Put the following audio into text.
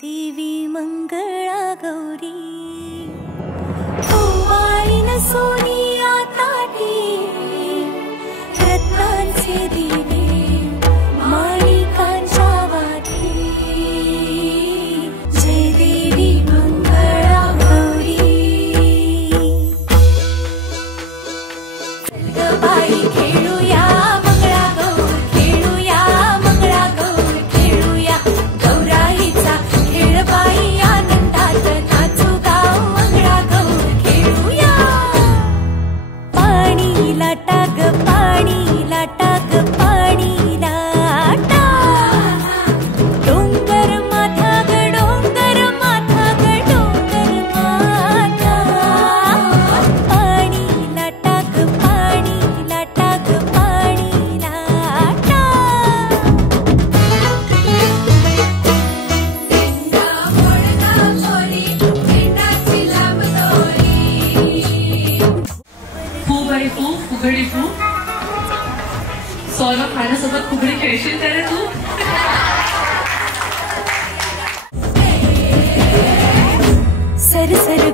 देवी मंगळा गौरी ओवाळीन सोनिया ताटी रत्नांचे दिवे माणिकांच्या वाटी जय देवी मंगळा गौरी चल ग बाई खेळूया मंगळा गौर खेळूया मंगळा गौर खेळूया गौराईचा खेळ बाई आनंदात नाचू गाव मंगळा गौर खेळूया पाणी लाटा ग पाणी लाटा ग पाणी लाटा डोंगर माथा ग डोंगर माथा ग डोंगर माथा पाणी लाटा ग पाणी लाटा ग पाणी लाटा फू बाई फू फुगडी फू सौरभ माझ्यासोबत फुगडी खेळशील का रे तू सर सर